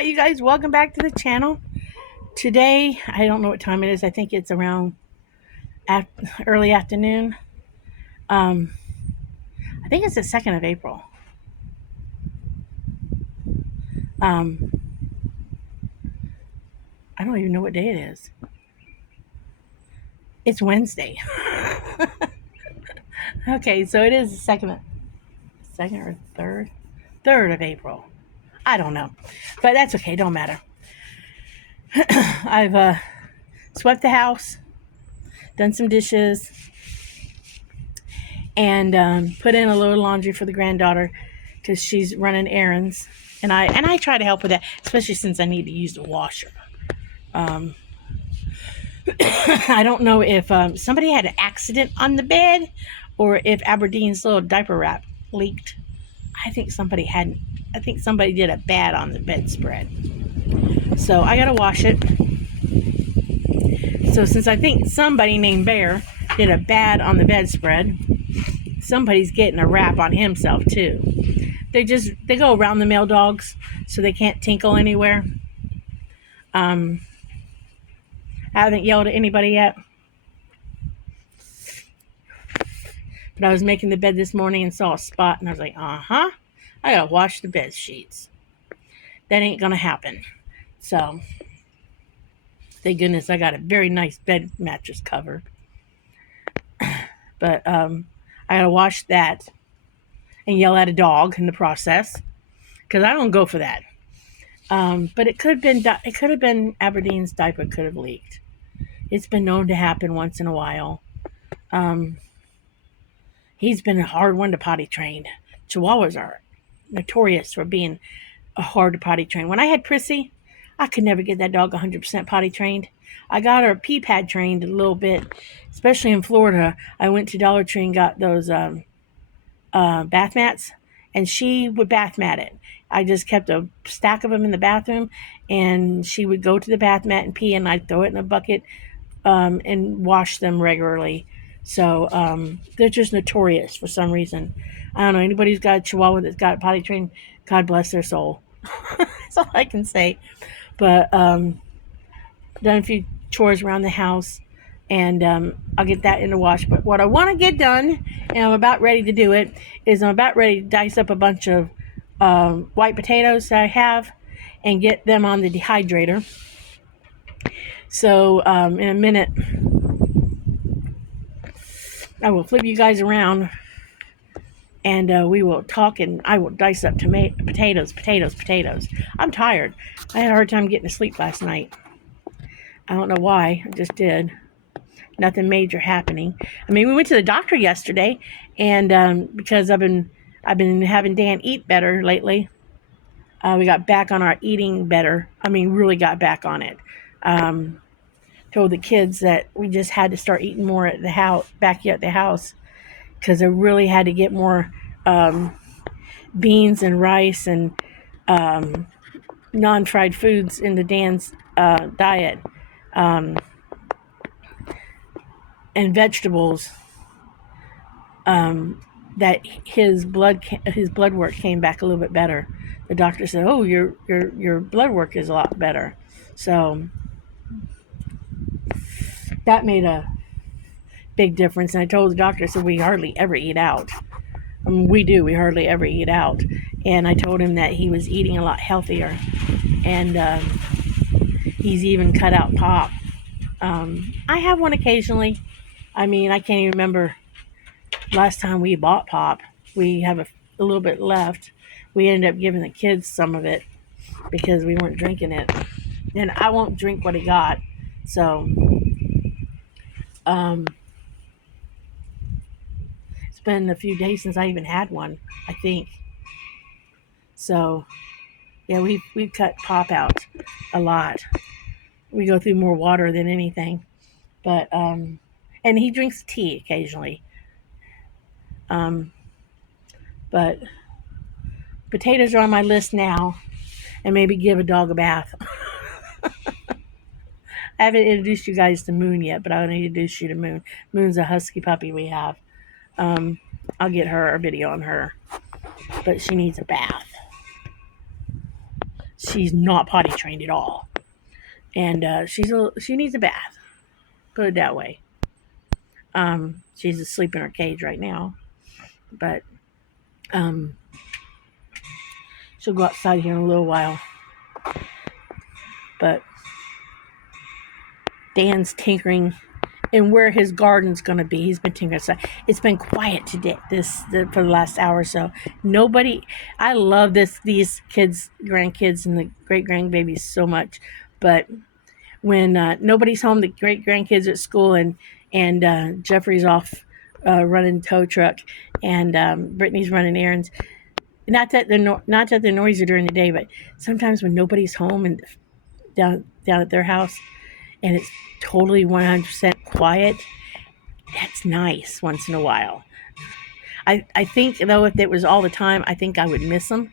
Hi, you guys. Welcome back to the channel. Today, I don't know what time it is. I think it's around early afternoon. Um, I think it's the 2nd of April. Um, I don't even know what day it is. It's Wednesday. Okay, so it is the second or third of April. I don't know, but that's okay. Don't matter. I've swept the house, done some dishes, and put in a load of laundry for the granddaughter because she's running errands, and I try to help with that, especially since I need to use the washer. I don't know if somebody had an accident on the bed, or if Aberdeen's little diaper wrap leaked. I think somebody had. I think somebody did a bad on the bedspread, so I gotta wash it. So since I think somebody named Bear did a bad on the bedspread, somebody's getting a rap on himself too. They go around the male dogs, so they can't tinkle anywhere. I haven't yelled at anybody yet, but I was making the bed this morning and saw a spot, and I was like, I gotta wash the bed sheets. That ain't gonna happen. So thank goodness I got a very nice bed mattress cover. But I gotta wash that and yell at a dog in the process, because I don't go for that. But it could have been Aberdeen's diaper could have leaked. It's been known to happen once in a while. He's been a hard one to potty train. Chihuahuas are notorious for being hard to potty train. When I had Prissy, I could never get that dog 100% potty trained. I got her pee pad trained a little bit, especially in Florida. I went to Dollar Tree and got those bath mats, and she would bath mat it. I just kept a stack of them in the bathroom, and she would go to the bath mat and pee, and I'd throw it in a bucket and wash them regularly. So they're just notorious for some reason. I don't know. Anybody who's got a Chihuahua that's got potty trained, God bless their soul. That's all I can say. But done a few chores around the house, and I'll get that in the wash. But what I want to get done, and I'm about ready to do it, is I'm about ready to dice up a bunch of white potatoes that I have and get them on the dehydrator. So in a minute, I will flip you guys around, and we will talk, and I will dice up potatoes. I'm tired. I had a hard time getting to sleep last night. I don't know why. I just did. Nothing major happening. I mean, we went to the doctor yesterday, and because I've been having Dan eat better lately. We got back on our eating better. I mean, really got back on it. Told the kids that we just had to start eating more at the house, back at the house, because I really had to get more beans and rice and non-fried foods into Dan's diet, and vegetables. That his blood work came back a little bit better. The doctor said, "Oh, your blood work is a lot better." So that made a big difference. And I told the doctor, so we hardly ever eat out. We hardly ever eat out. And I told him that he was eating a lot healthier, and he's even cut out pop. I have one occasionally. I mean, I can't even remember last time we bought pop. We have a little bit left. We ended up giving the kids some of it because we weren't drinking it. And I won't drink what he got. So it's been a few days since I even had one, I think. So yeah, we've cut pop out a lot. We go through more water than anything. But and he drinks tea occasionally. But potatoes are on my list now, and maybe give a dog a bath. I haven't introduced you guys to Moon yet, but I'll introduce you to Moon. Moon's a husky puppy we have. I'll get her a video on her, but she needs a bath. she's not potty trained at all, and she needs a bath. Put it that way. She's asleep in her cage right now, but um, she'll go outside here in a little while. But Dan's tinkering and where his garden's going to be. He's been tinkering outside. It's been quiet today for the last hour or so. Nobody. I love these kids, grandkids, and the great grandbabies so much, but when nobody's home, the great grandkids are at school, and Jeffrey's off running tow truck, and Brittany's running errands. Not that they're noisy during the day, but sometimes when nobody's home and down at their house, and it's totally 100% quiet, that's nice once in a while. I think, though, if it was all the time, I think I would miss them.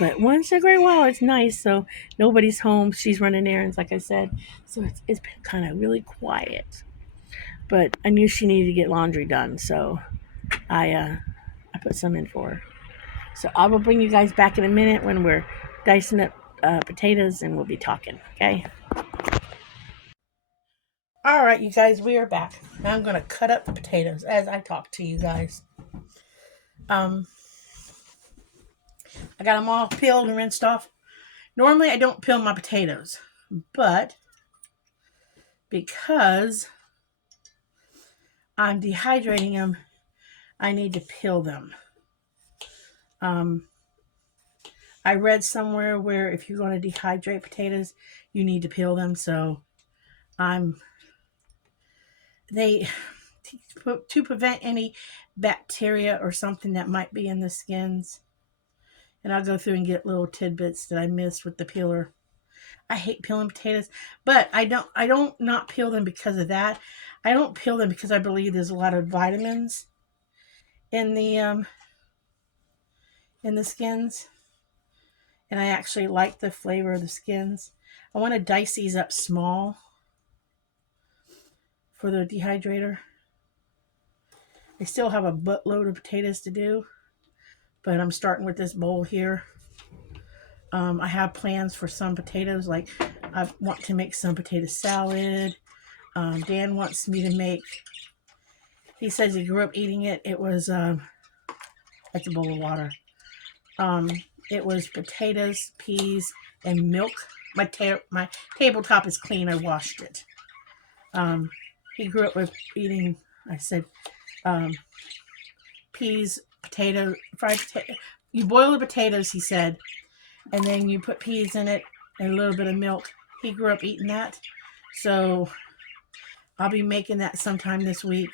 But once in a great while, it's nice. So nobody's home. She's running errands, like I said. So it's been kind of really quiet. But I knew she needed to get laundry done, so I put some in for her. So I will bring you guys back in a minute when we're dicing up potatoes, and we'll be talking. Okay. All right, you guys, we are back. Now I'm going to cut up the potatoes as I talk to you guys. I got them all peeled and rinsed off. Normally, I don't peel my potatoes, but because I'm dehydrating them, I need to peel them. I read somewhere where if you're going to dehydrate potatoes, you need to peel them. So to prevent any bacteria or something that might be in the skins. And I'll go through and get little tidbits that I missed with the peeler. I hate peeling potatoes, but I don't not peel them because of that. I don't peel them because I believe there's a lot of vitamins in the skins, and I actually like the flavor of the skins. I want to dice these up small for the dehydrator. I still have a buttload of potatoes to do, but I'm starting with this bowl here. I have plans for some potatoes, like I want to make some potato salad. Dan wants me to make, he says he grew up eating it. It was, that's a bowl of water. It was potatoes, peas, and milk. My tabletop is clean. I washed it. He grew up with eating, I said, peas, potato, fried potato. You boil the potatoes, he said, and then you put peas in it and a little bit of milk. He grew up eating that. So I'll be making that sometime this week.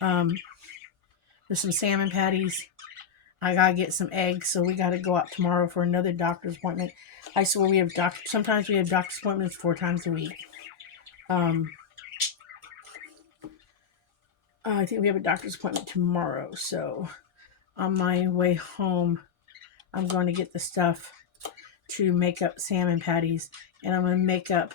There's some salmon patties. I gotta get some eggs, so we gotta go out tomorrow for another doctor's appointment. I swear sometimes we have doctor's appointments 4 times a week. I think we have a doctor's appointment tomorrow, so on my way home, I'm going to get the stuff to make up salmon patties, and I'm gonna make up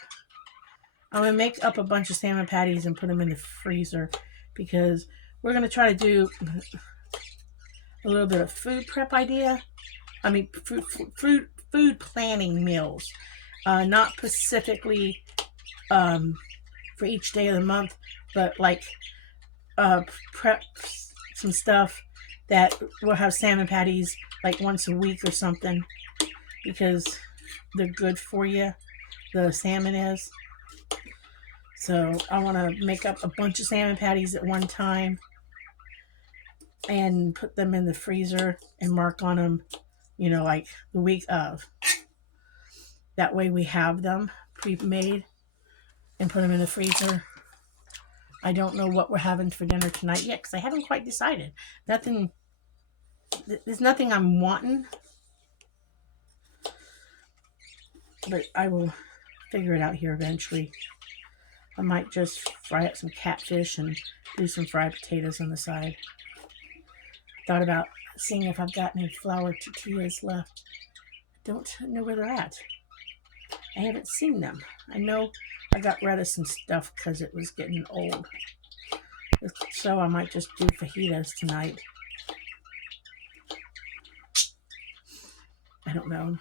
a bunch of salmon patties and put them in the freezer, because we're gonna try to do a little bit of food prep idea. I mean, food planning meals, not specifically for each day of the month, but like prep some stuff that will have salmon patties like once a week or something, because they're good for you. The salmon is. So I want to make up a bunch of salmon patties at one time and put them in the freezer and mark on them, like the week of. That way we have them pre-made and put them in the freezer. I don't know what we're having for dinner tonight yet, because I haven't quite decided. There's nothing I'm wanting, but I will figure it out here eventually. I might just fry up some catfish and do some fried potatoes on the side. Thought about seeing if I've got any flour tortillas left. Don't know where they're at. I haven't seen them. I know I got rid of some stuff because it was getting old. So I might just do fajitas tonight. I don't know.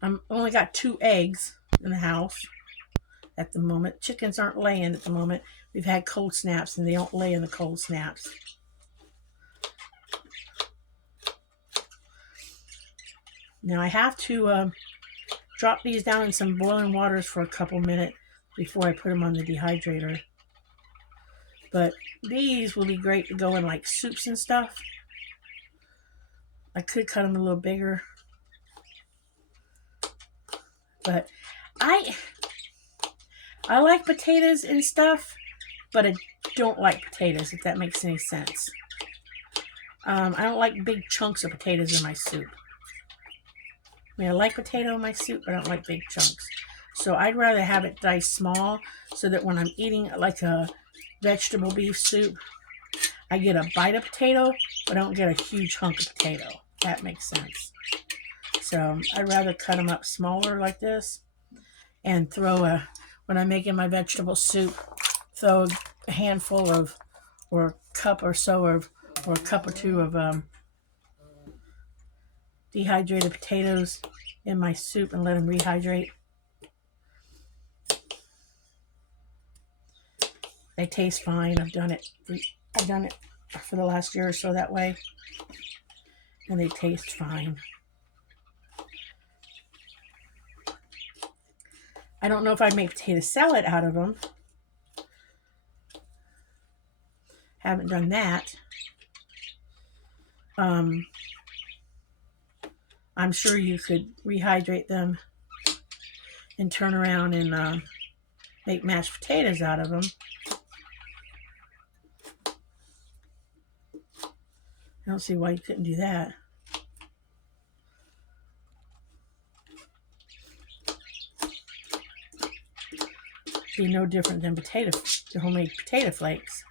I'm only got 2 eggs in the house at the moment. Chickens aren't laying at the moment. We've had cold snaps and they don't lay in the cold snaps. Now I have to drop these down in some boiling waters for a couple minutes before I put them on the dehydrator. But these will be great to go in like soups and stuff. I could cut them a little bigger. But I like potatoes and stuff, but I don't like potatoes, if that makes any sense. I don't like big chunks of potatoes in my soup. I mean, I like potato in my soup, but I don't like big chunks. So I'd rather have it diced small so that when I'm eating like a vegetable beef soup, I get a bite of potato, but I don't get a huge hunk of potato. That makes sense. So I'd rather cut them up smaller like this and when I'm making my vegetable soup, throw a handful of, or a cup or so of, or a cup or two of dehydrated potatoes in my soup and let them rehydrate. They taste fine. I've done it for the last year or so that way, and they taste fine. I don't know if I'd make potato salad out of them. Haven't done that. I'm sure you could rehydrate them and turn around and make mashed potatoes out of them. I don't see why you couldn't do that. Be no different than homemade potato flakes.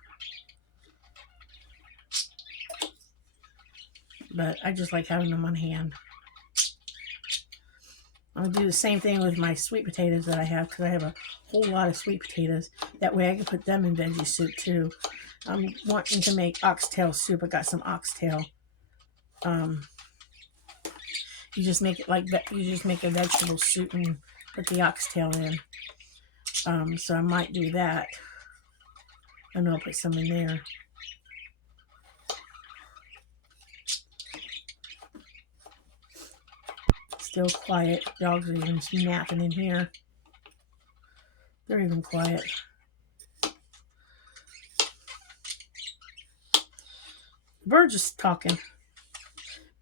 But I just like having them on hand. I'll do the same thing with my sweet potatoes that I have, because I have a whole lot of sweet potatoes. That way I can put them in veggie soup too. I'm wanting to make oxtail soup. I got some oxtail. You just make it like that. You just make a vegetable soup and put the oxtail in. So I might do that. And I'll put some in there. Still quiet. Dogs are even napping in here. They're even quiet. The birds are talking.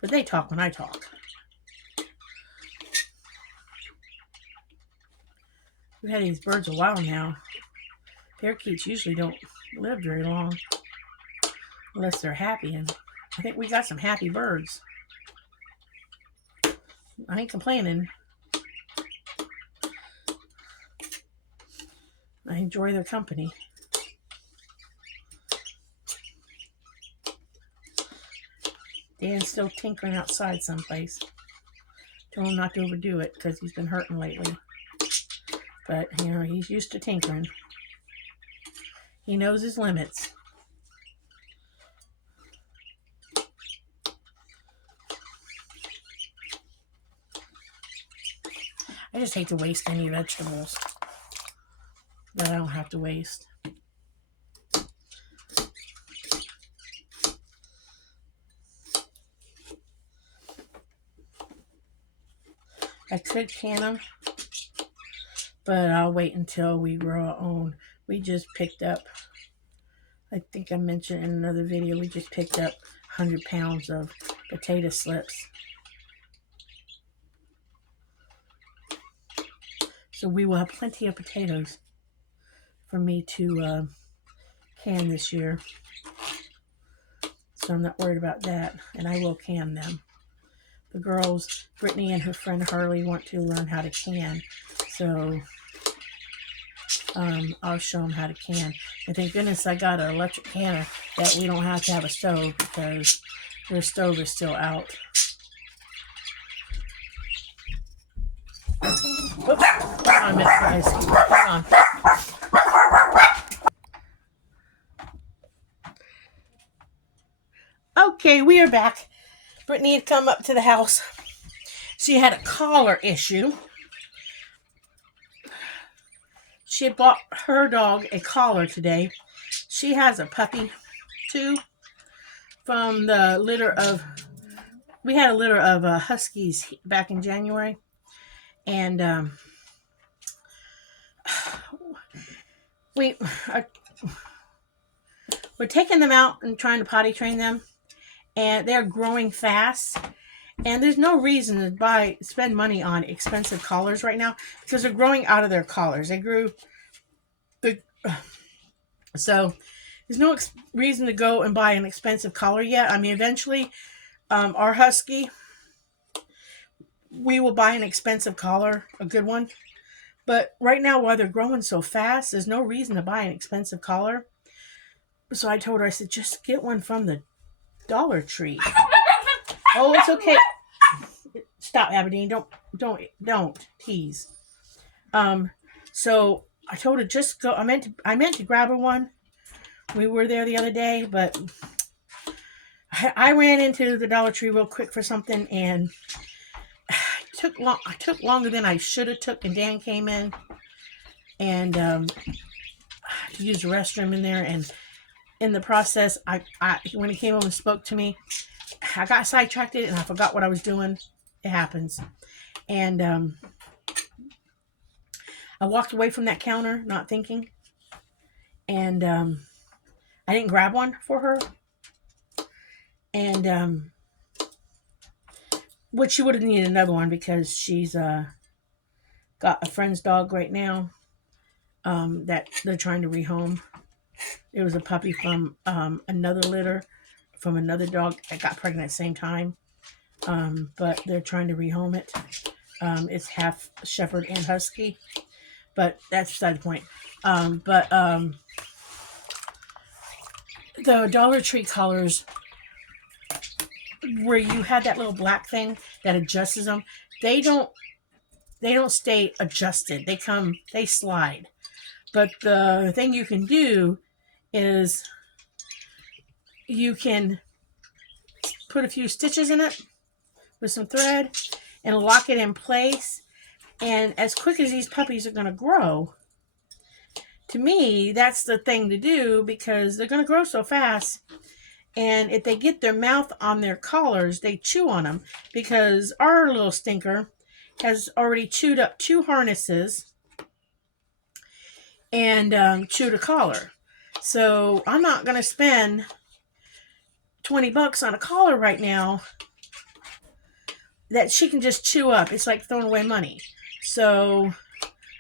But they talk when I talk. We've had these birds a while now. Parakeets usually don't live very long. Unless they're happy. And I think we got some happy birds. I ain't complaining. I enjoy their company. Dan's still tinkering outside someplace. Told him not to overdo it because he's been hurting lately. But, he's used to tinkering. He knows his limits. I just hate to waste any vegetables that I don't have to waste. I could can them, but I'll wait until we grow our own. We just picked up, I think I mentioned in another video, we just picked up 100 pounds of potato slips. So we will have plenty of potatoes for me to can this year. So I'm not worried about that, and I will can them. The girls, Brittany and her friend Harley, want to learn how to can. So I'll show them how to can. And thank goodness I got an electric canner that we don't have to have a stove, because their stove is still out. Oops. Hold on, Miss Guys. Hold on. Okay, we are back. Brittany had come up to the house She had a collar issue. She bought her dog a collar today. She has a puppy too from the litter of, we had a litter of huskies back in January, and we we're taking them out and trying to potty train them, and they're growing fast. And there's no reason to spend money on expensive collars right now because they're growing out of their collars. They grew the so there's no reason to go and buy an expensive collar yet. I mean, eventually, our husky, we will buy an expensive collar, a good one. But right now, while they're growing so fast, there's no reason to buy an expensive collar. So I told her, I said, just get one from the Dollar Tree. Oh, it's okay. Stop, Aberdeen. Don't tease. So I told her just go. I meant to grab her one. We were there the other day, but I ran into the Dollar Tree real quick for something, and I took longer than I should have took. And Dan came in and to use the restroom in there, and in the process, I when he came home and spoke to me, I got sidetracked and I forgot what I was doing. It happens, and I walked away from that counter, not thinking, and I didn't grab one for her, and which she would have needed another one because she's got a friend's dog right now that they're trying to rehome. It was a puppy from another litter from another dog that got pregnant at the same time, but they're trying to rehome it. It's half shepherd and husky, but that's beside the point. But the Dollar Tree collars, where you had that little black thing that adjusts them, they don't stay adjusted. They slide. But the thing you can do is you can put a few stitches in it with some thread and lock it in place. And as quick as these puppies are going to grow, to me, that's the thing to do because they're going to grow so fast. And if they get their mouth on their collars, they chew on them because our little stinker has already chewed up 2 harnesses and chewed a collar. So I'm not going to spend $20 on a collar right now that she can just chew up. It's like throwing away money. So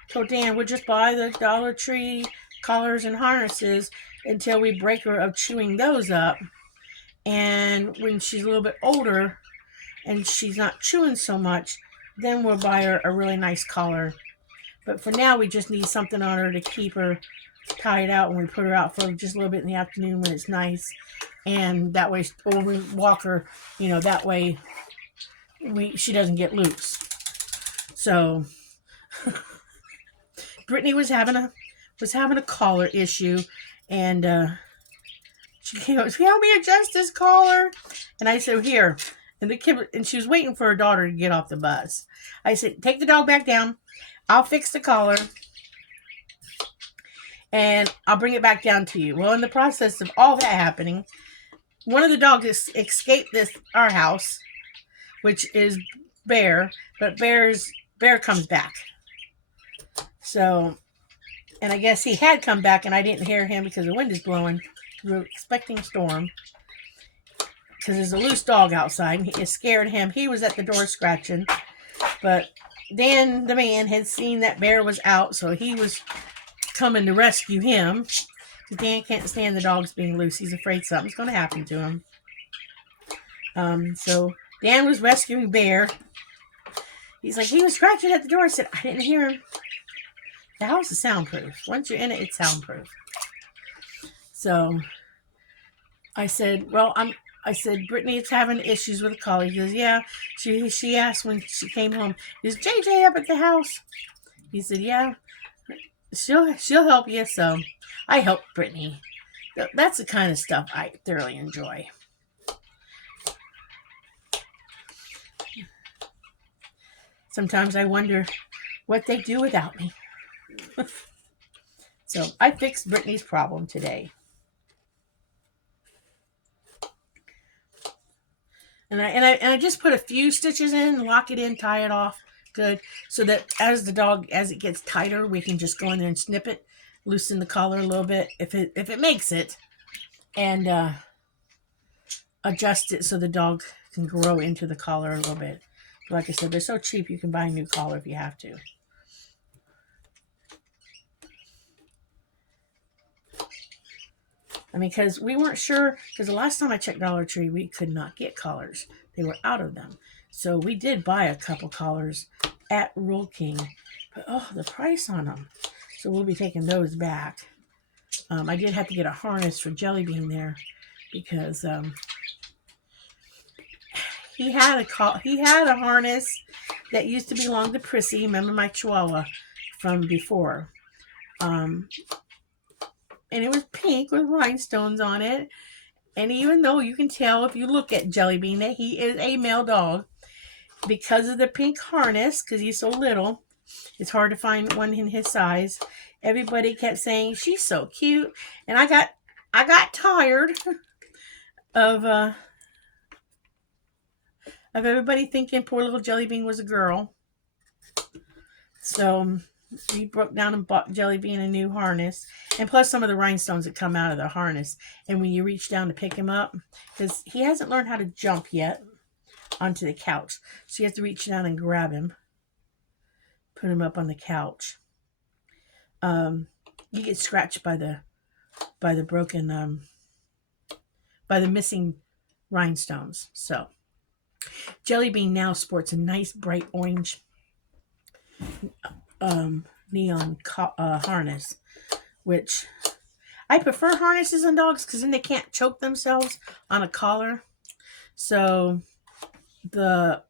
told Dan, we'll just buy the Dollar Tree collars and harnesses until we break her of chewing those up. And when she's a little bit older and she's not chewing so much, then we'll buy her a really nice collar. But for now, we just need something on her to keep her tied out when we put her out for just a little bit in the afternoon when it's nice. And that way, or we walk her, that way she doesn't get loose. So Brittany was having a collar issue, and she came up, help me adjust this collar. And I said, here. And the kid, and she was waiting for her daughter to get off the bus. I said, take the dog back down. I'll fix the collar. And I'll bring it back down to you. Well, in the process of all that happening, one of the dogs escaped our house, which is Bear, but Bear comes back. So, and I guess he had come back and I didn't hear him because the wind is blowing. We were expecting a storm because there's a loose dog outside. It scared him. He was at the door scratching, but Dan, the man, had seen that Bear was out, so he was coming to rescue him. Dan can't stand the dogs being loose. He's afraid something's going to happen to him. So Dan was rescuing Bear. He's like, he was scratching at the door. I said, I didn't hear him. The house is soundproof. Once you're in it, it's soundproof. So I said, I said, Brittany's having issues with a collar. He goes, yeah. She asked when she came home, is JJ up at the house? He said, yeah. She'll help you. So I help Brittany. That's the kind of stuff I thoroughly enjoy. Sometimes I wonder what they do without me. So I fixed Brittany's problem today. And I just put a few stitches in, lock it in, tie it off good, so that as it gets tighter, we can just go in there and snip it, loosen the collar a little bit if it makes it, and adjust it so the dog can grow into the collar a little bit. Like I said, they're so cheap you can buy a new collar if you have to. I mean, because we weren't sure, because the last time I checked Dollar Tree, we could not get collars. They were out of them. So we did buy a couple collars at Rural King, but oh, the price on them. So we'll be taking those back. I did have to get a harness for Jelly Bean there because he had a harness that used to belong to Prissy. Remember my Chihuahua from before. And it was pink with rhinestones on it. And even though you can tell if you look at Jelly Bean that he is a male dog, because of the pink harness, because he's so little, it's hard to find one in his size. Everybody kept saying she's so cute, and I got tired of everybody thinking poor little Jelly Bean was a girl. So we broke down and bought Jelly Bean a new harness, and plus some of the rhinestones that come out of the harness. And when you reach down to pick him up, because he hasn't learned how to jump yet onto the couch, so you have to reach down and grab him, put him up on the couch. You get scratched by the broken by the missing rhinestones. So Jelly Bean now sports a nice bright orange neon harness, which I prefer harnesses on dogs because then they can't choke themselves on a collar. So the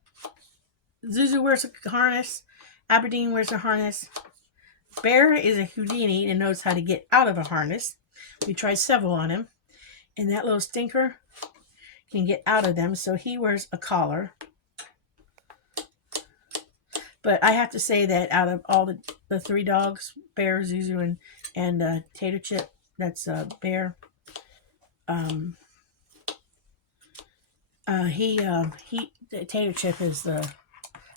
Zuzu wears a harness, Aberdeen wears a harness. Bear is a Houdini and knows how to get out of a harness. We tried several on him, and that little stinker can get out of them, so he wears a collar. But I have to say that out of all the three dogs, Bear, Zuzu, and Tater Chip, that's Bear. Tater Chip is the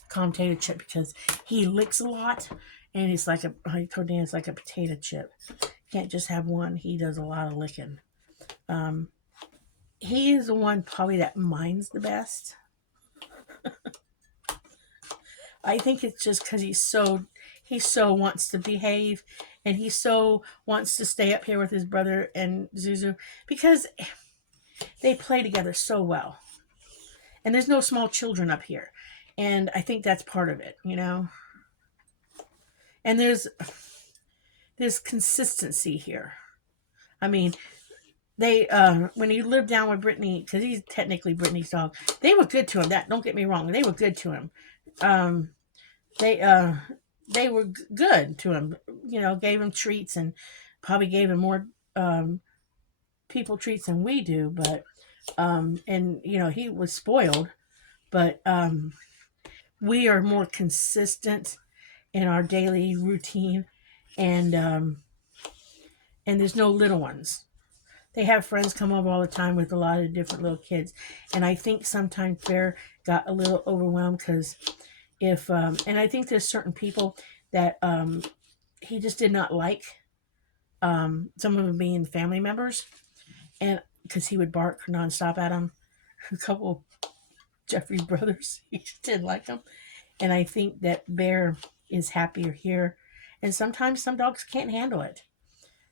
calm Tater Chip because he licks a lot, and it's like I told Dan, it's like a potato chip. Can't just have one. He does a lot of licking. He is the one probably that minds the best. I think it's just because he so wants to behave, and he so wants to stay up here with his brother and Zuzu because they play together so well. And there's no small children up here. And I think that's part of it, you know. And there's consistency here. I mean, they when he lived down with Brittany, because he's technically Brittany's dog, they were good to him. That don't get me wrong, they were good to him. They were good to him. You know, gave him treats and probably gave him more people treats than we do. But and you know he was spoiled, but we are more consistent in our daily routine, and there's no little ones. They have friends come over all the time with a lot of different little kids, and I think sometimes Bear got a little overwhelmed because if and I think there's certain people that he just did not like, some of them being family members, and because he would bark nonstop at them. A couple of Jeffrey's brothers, he just didn't like them, and I think that Bear is happier here, and sometimes some dogs can't handle it.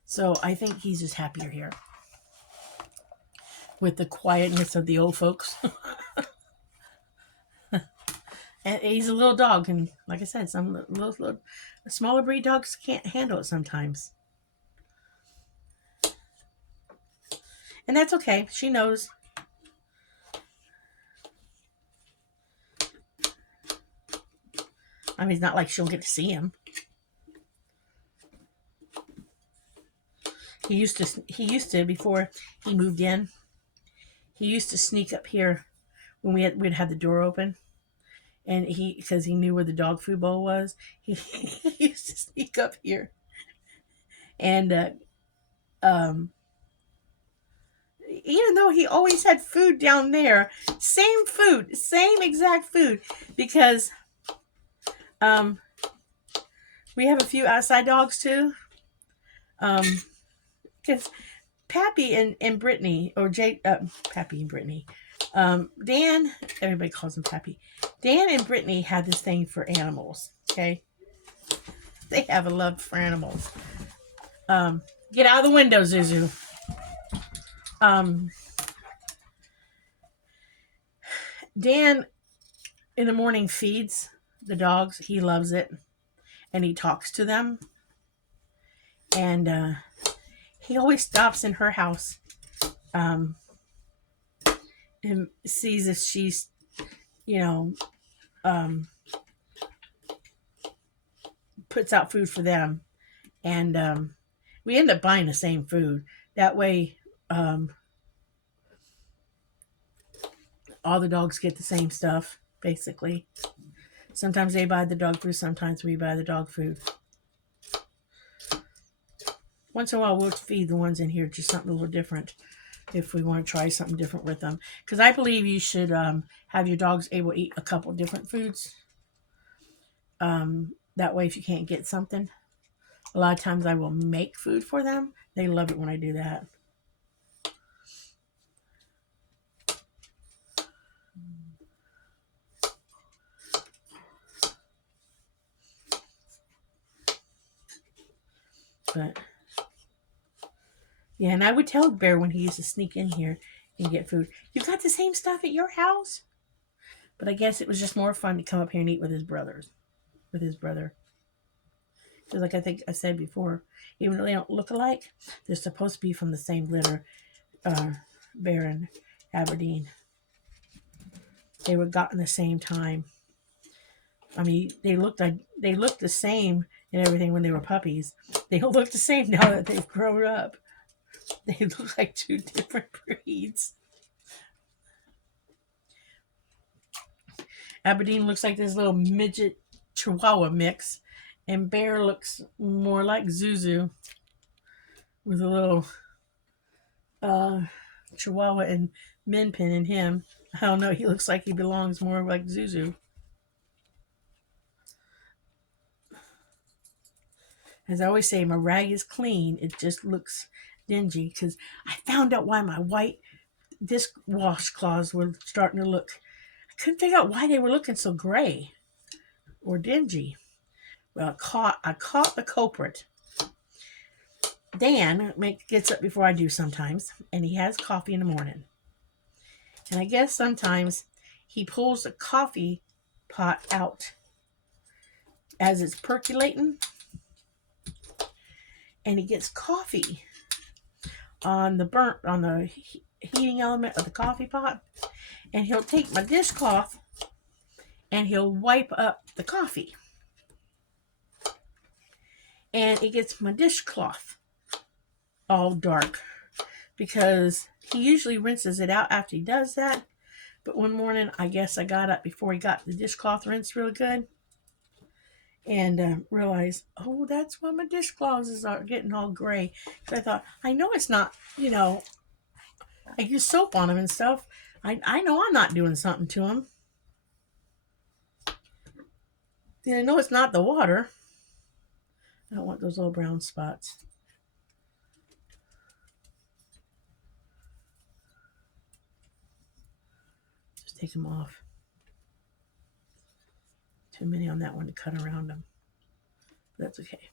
So I think he's just happier here with the quietness of the old folks. And he's a little dog, and like I said, some little smaller breed dogs can't handle it sometimes. And that's okay. She knows. I mean, it's not like she'll get to see him. He used to before he moved in. He used to sneak up here when we'd have the door open, and because he knew where the dog food bowl was, he used to sneak up here and um, even though he always had food down there, same food, same exact food, because um, we have a few outside dogs too. Because Pappy and Brittany, or Pappy and Brittany, Dan, everybody calls him Pappy. Dan and Brittany had this thing for animals. Okay, they have a love for animals. Get out of the window, Zuzu. Um, Dan in the morning feeds the dogs. He loves it, and he talks to them. And he always stops in her house um, and sees if she's, you know, um, puts out food for them. And we end up buying the same food. That way, all the dogs get the same stuff, basically. Sometimes they buy the dog food, sometimes we buy the dog food. Once in a while, we'll feed the ones in here just something a little different if we want to try something different with them. Because I believe you should have your dogs able to eat a couple different foods. That way, if you can't get something, a lot of times I will make food for them. They love it when I do that. But yeah, and I would tell Bear when he used to sneak in here and get food, "You got the same stuff at your house?" But I guess it was just more fun to come up here and eat with his brothers, with his brother. Because like I think I said before, even though they don't look alike, they're supposed to be from the same litter. Bear and Aberdeen. They were gotten the same time. I mean, they looked the same and everything when they were puppies. They don't look the same now that they've grown up. They look like two different breeds. Aberdeen looks like this little midget Chihuahua mix, and Bear looks more like Zuzu with a little Chihuahua and Min Pin in him. I don't know. He looks like he belongs more like Zuzu. As I always say, my rag is clean. It just looks dingy because I found out why my white disc washcloths were starting to look. I couldn't figure out why they were looking so gray or dingy. Well, I caught the culprit. Dan gets up before I do sometimes, and he has coffee in the morning. And I guess sometimes he pulls the coffee pot out as it's percolating, and he gets coffee on the heating element of the coffee pot, and he'll take my dishcloth and he'll wipe up the coffee, and it gets my dishcloth all dark because he usually rinses it out after he does that. But one morning, I guess I got up before he got the dishcloth rinsed real good and realized, oh, that's why my dishcloths are getting all gray. So I thought, I know it's not, I use soap on them and stuff. I know I'm not doing something to them. I know it's not the water. I don't want those little brown spots. Just take them off. Too many on that one to cut around them. But that's okay.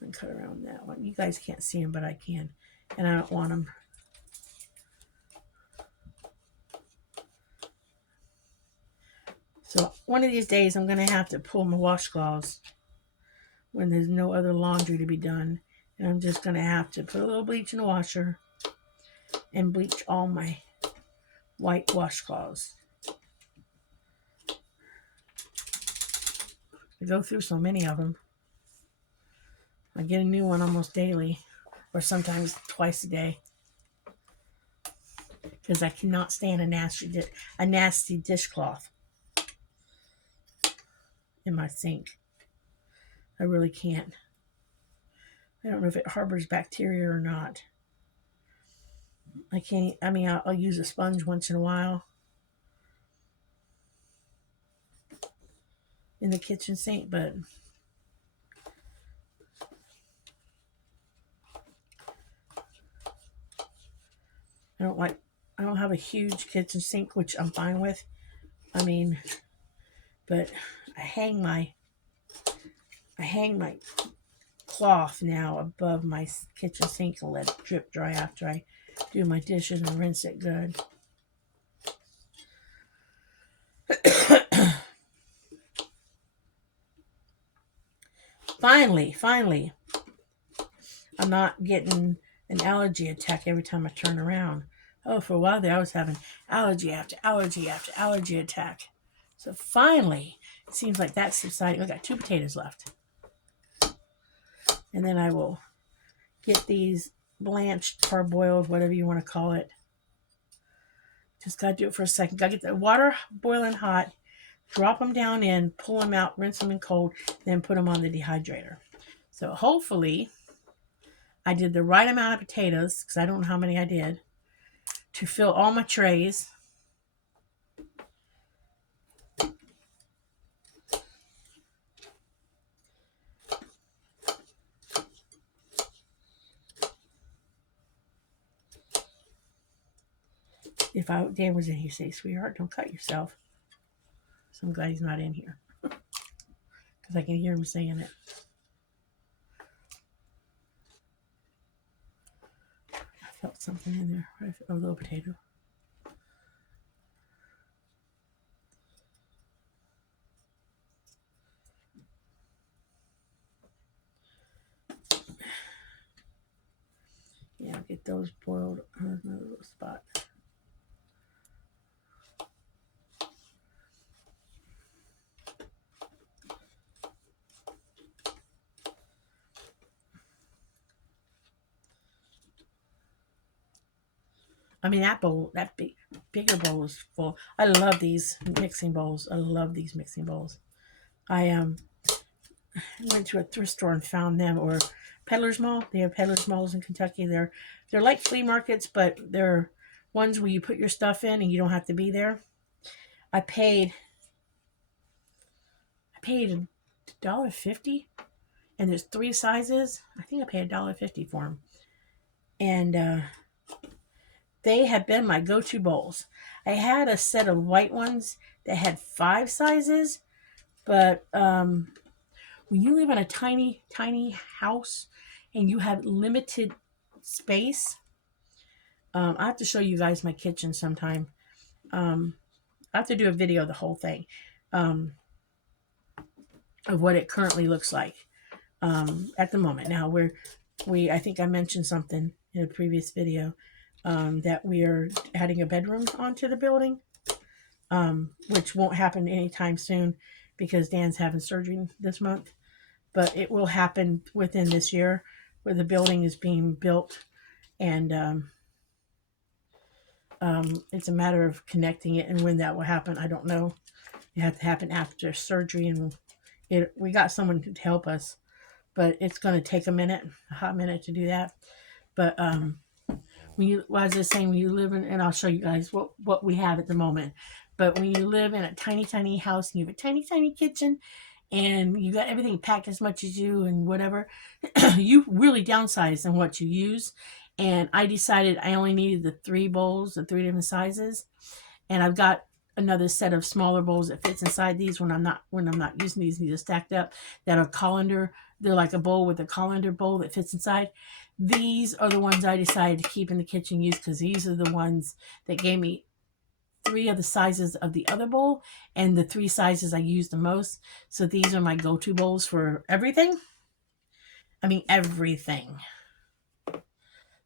And cut around that one. You guys can't see them, but I can. And I don't want them. So one of these days I'm going to have to pull my washcloths when there's no other laundry to be done. And I'm just going to have to put a little bleach in the washer and bleach all my white washcloths. I go through so many of them. I get a new one almost daily, or sometimes twice a day. because I cannot stand a nasty dishcloth in my sink. I really can't. I don't know if it harbors bacteria or not. I can't. I mean, I'll use a sponge once in a while in the kitchen sink, but I don't like. I don't have a huge kitchen sink, which I'm fine with. I mean, but I hang my cloth now above my kitchen sink and let it drip dry after I do my dishes and rinse it good. Finally, I'm not getting an allergy attack every time I turn around. Oh, for a while there, I was having allergy after allergy after allergy attack. So finally, it seems like that's subsiding. I got 2 potatoes left. And then I will get these blanched, parboiled, whatever you want to call it. Just got to do it for a second. Got to get the water boiling hot, drop them down in, pull them out, rinse them in cold, then put them on the dehydrator. So hopefully I did the right amount of potatoes, because I don't know how many I did, to fill all my trays. If Dan was in, he'd say, "Sweetheart, don't cut yourself." So I'm glad he's not in here, because I can hear him saying it. I felt something in there. A little potato. Yeah, I'll get those boiled on another little spot. I mean, that bowl, that bigger bowl is full. I love these mixing bowls. I love these mixing bowls. I went to a thrift store and found them, or Peddler's Mall. They have Peddler's Malls in Kentucky. They're like flea markets, but they're ones where you put your stuff in and you don't have to be there. I paid $1.50, and there's 3 sizes. I think I paid $1.50 for them, and they have been my go-to bowls. I had a set of white ones that had 5 sizes, but when you live in a tiny, tiny house and you have limited space, I have to show you guys my kitchen sometime. I have to do a video of the whole thing, of what it currently looks like at the moment. Now I think I mentioned something in a previous video, that we are adding a bedroom onto the building, which won't happen anytime soon because Dan's having surgery this month. But it will happen within this year, where the building is being built, and it's a matter of connecting it, and when that will happen, I don't know. It has to happen after surgery, and we got someone to help us, but it's going to take a hot minute to do that. But when you, well, as I was saying, when you live in, and I'll show you guys what we have at the moment. But when you live in a tiny, tiny house and you have a tiny, tiny kitchen, and you got everything packed as much as you and whatever, you really downsize in what you use. And I decided I only needed the 3 bowls, the 3 different sizes, and I've got another set of smaller bowls that fits inside these when I'm not using these. These are stacked up, that are colander. They're like a bowl with a colander bowl that fits inside. These are the ones I decided to keep in the kitchen use, because these are the ones that gave me 3 of the sizes of the other bowl, and the 3 sizes I use the most. So these are my go-to bowls for everything. I mean, everything.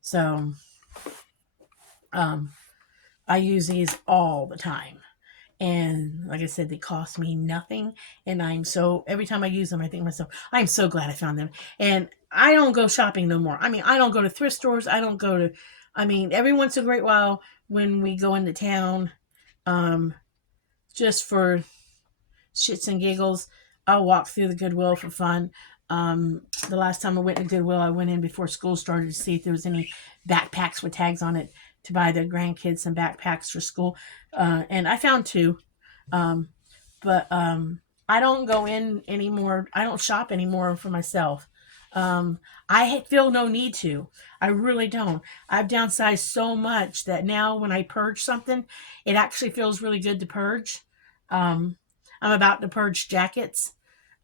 So I use these all the time. And like I said, they cost me nothing. And every time I use them, I think to myself, I'm so glad I found them. And I don't go shopping no more. I mean, I don't go to thrift stores. I don't go to I mean, every once in a great while when we go into town, um, just for shits and giggles, I'll walk through the Goodwill for fun. The last time I went to Goodwill, I went in before school started to see if there was any backpacks with tags on it to buy the grandkids some backpacks for school. And I found two. Um, but I don't go in anymore. I don't shop anymore for myself. Um, I feel no need to. I really don't. I've downsized so much that now when I purge something, it actually feels really good to purge. Um, I'm about to purge jackets.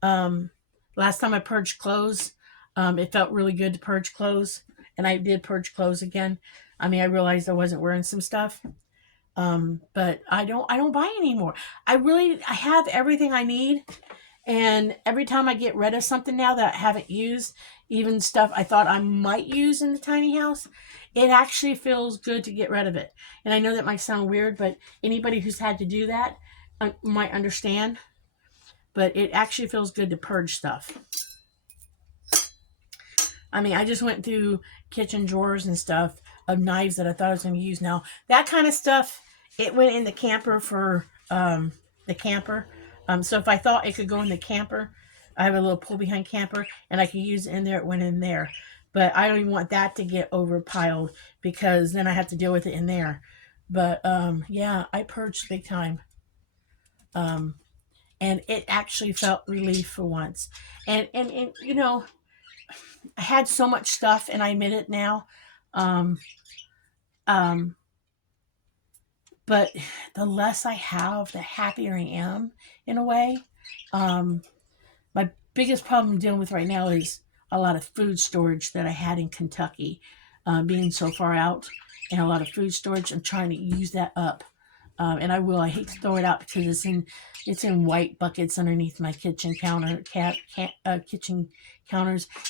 Um, Last time I purged clothes, it felt really good to purge clothes, and I did purge clothes again. I mean, I realized I wasn't wearing some stuff, but I don't buy anymore. I have everything I need, and every time I get rid of something now that I haven't used, even stuff I thought I might use in the tiny house, it actually feels good to get rid of it. And I know that might sound weird, but anybody who's had to do that might understand. But it actually feels good to purge stuff. I mean, I just went through kitchen drawers and stuff of knives that I thought I was going to use. Now, that kind of stuff, it went in the camper for the camper. So if I thought it could go in the camper, I have a little pull behind camper and I could use it in there, it went in there. But I don't even want that to get overpiled because then I have to deal with it in there. But yeah, I purged big time. Um, and it actually felt relief for once. And you know, I had so much stuff, and I admit it now. Um, um, but the less I have, the happier I am in a way. Um, my biggest problem dealing with right now is a lot of food storage that I had in Kentucky, being so far out, and a lot of food storage. I'm trying to use that up, and I will. I hate to throw it out because it's in white buckets underneath my kitchen counters,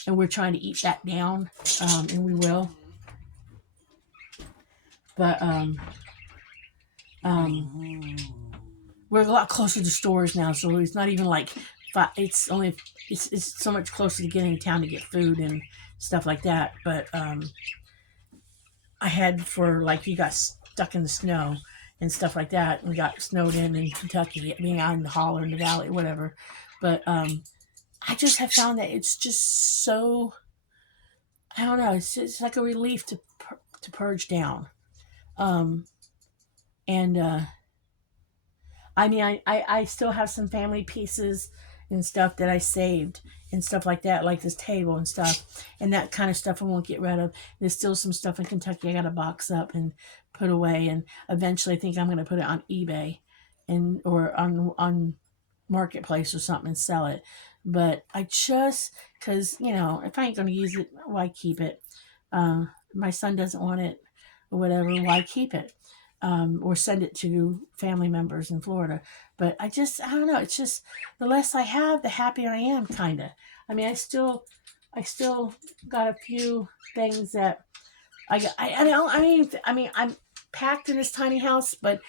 and we're trying to eat that down, and we will. But um, we're a lot closer to stores now, so it's not even like it's only it's so much closer to getting in town to get food and stuff like that. But I had for like you got stuck in the snow and stuff like that, and got snowed in Kentucky, being out in the holler in the valley, whatever. But I just have found that it's just so I don't know. It's like a relief to purge down. Um, and I mean, I still have some family pieces and stuff that I saved and stuff like that, like this table and stuff, and that kind of stuff I won't get rid of. There's still some stuff in Kentucky I got to box up and put away, and eventually I think I'm going to put it on eBay and or on marketplace or something and sell it. But I just because if I ain't going to use it, why keep it? My son doesn't want it or whatever. Why keep it? Or send it to family members in Florida. But I don't know. It's just the less I have, the happier I am. Kind of. I mean, I still got a few things that I got. I mean, I'm packed in this tiny house, but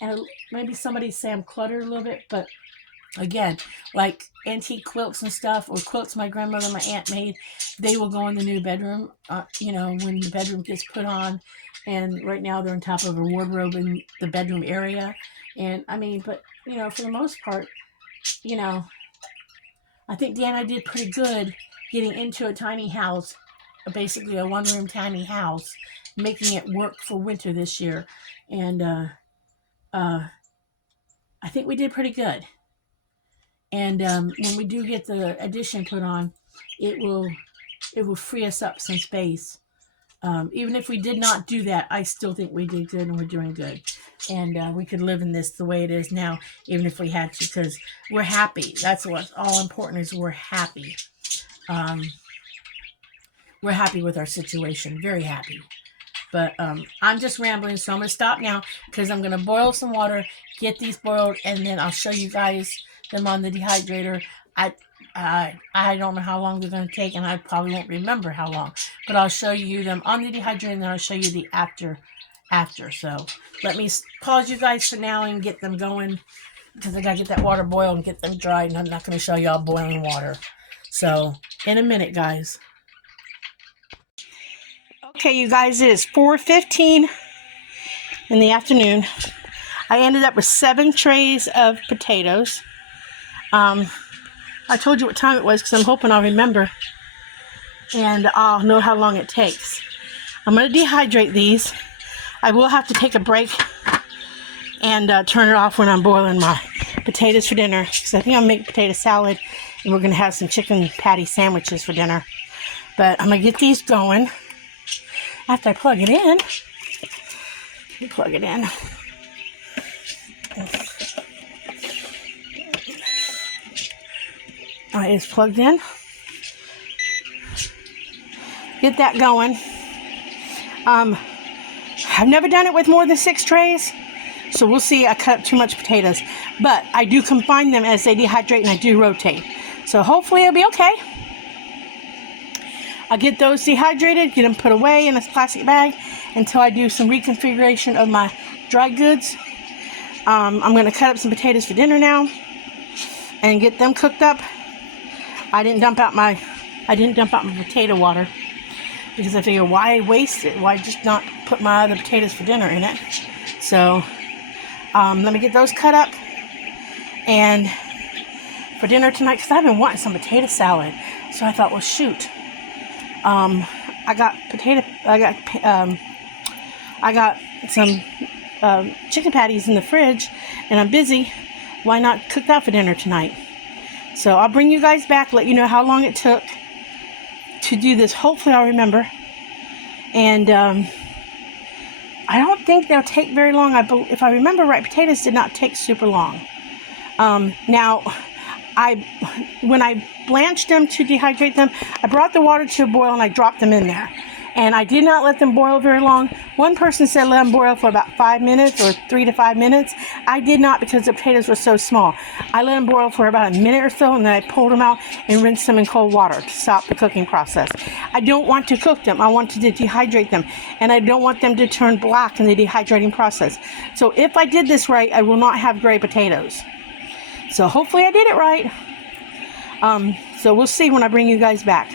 and maybe somebody say I'm cluttered a little bit, but again, like antique quilts and stuff, or quilts my grandmother and my aunt made, they will go in the new bedroom, when the bedroom gets put on. And right now they're on top of a wardrobe in the bedroom area. And I mean, but, for the most part, you know, I think Dan, I did pretty good getting into a tiny house, basically a one room tiny house, making it work for winter this year. And uh, I think we did pretty good. And when we do get the addition put on, it will it will free us up some space. Even if we did not do that, I still think we did good and we're doing good. And we could live in this the way it is now, even if we had to, because we're happy. That's what's all important is we're happy. Um, we're happy with our situation, very happy. But I'm just rambling, so I'm going to stop now because I'm going to boil some water, get these boiled, and then I'll show you guys them on the dehydrator. I I don't know how long they're going to take, and I probably won't remember how long. But I'll show you them on the dehydrator, and then I'll show you the after. So let me pause you guys for now and get them going because I got to get that water boiled and get them dried, and I'm not going to show y'all boiling water. So in a minute, guys. Okay, you guys, it is 4:15 in the afternoon. I ended up with 7 trays of potatoes. I told you what time it was because I'm hoping I'll remember and I'll know how long it takes. I'm going to dehydrate these. I will have to take a break and turn it off when I'm boiling my potatoes for dinner, because I think I'll make potato salad and we're going to have some chicken patty sandwiches for dinner. But I'm going to get these going after I plug it in. Let me plug it in. All right, it's plugged in. Get that going. I've never done it with more than 6 trays, so we'll see. I cut up too much potatoes, but I do combine them as they dehydrate and I do rotate. So hopefully it'll be okay. I'll get those dehydrated, get them put away in this plastic bag until I do some reconfiguration of my dry goods. I'm going to cut up some potatoes for dinner now and get them cooked up. I didn't dump out my potato water because I figure, why waste it? Why just not put my other potatoes for dinner in it? So let me get those cut up and for dinner tonight, because I've been wanting some potato salad. So I thought, well, shoot. I got some chicken patties in the fridge and I'm busy. Why not cook that for dinner tonight? So I'll bring you guys back, let you know how long it took to do this. Hopefully I'll remember. And I don't think they'll take very long. If I remember right, potatoes did not take super long. Now, when I blanched them to dehydrate them, I brought the water to a boil and I dropped them in there. And I did not let them boil very long. One person said let them boil for about 5 minutes or 3 to 5 minutes. I did not, because the potatoes were so small. I let them boil for about a minute or so, and then I pulled them out and rinsed them in cold water to stop the cooking process. I don't want to cook them. I want to dehydrate them. And I don't want them to turn black in the dehydrating process. So if I did this right, I will not have gray potatoes. So hopefully I did it right. So we'll see when I bring you guys back.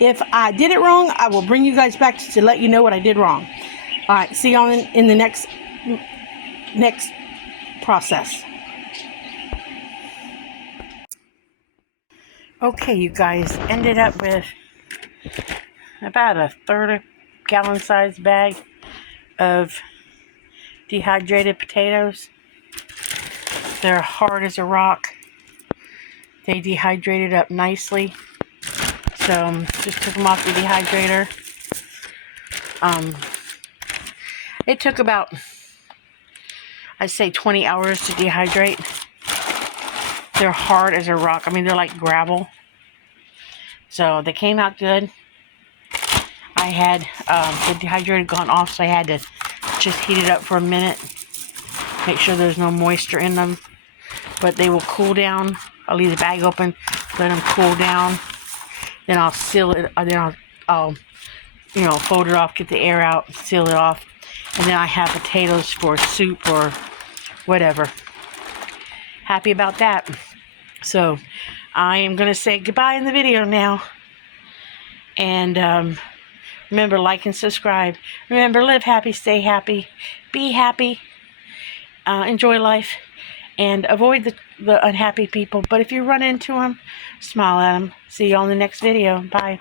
If I did it wrong, I will bring you guys back to let you know what I did wrong. All right, see y'all in the next process. Okay, you guys, ended up with about a 1/3 gallon size bag of dehydrated potatoes. They're hard as a rock. They dehydrated up nicely. So just took them off the dehydrator. It took about, I'd say 20 hours to dehydrate. They're hard as a rock. I mean, they're like gravel. So they came out good. I had the dehydrator gone off, so I had to just heat it up for a minute. Make sure there's no moisture in them. But they will cool down. I'll leave the bag open, let them cool down. Then I'll seal it. Then I'll fold it off, get the air out, seal it off. And then I have potatoes for soup or whatever. Happy about that. So I am going to say goodbye in the video now. And remember, like and subscribe. Remember, live happy, stay happy, be happy, enjoy life, and avoid the unhappy people. But if you run into them, smile at them. See you on the next video. Bye.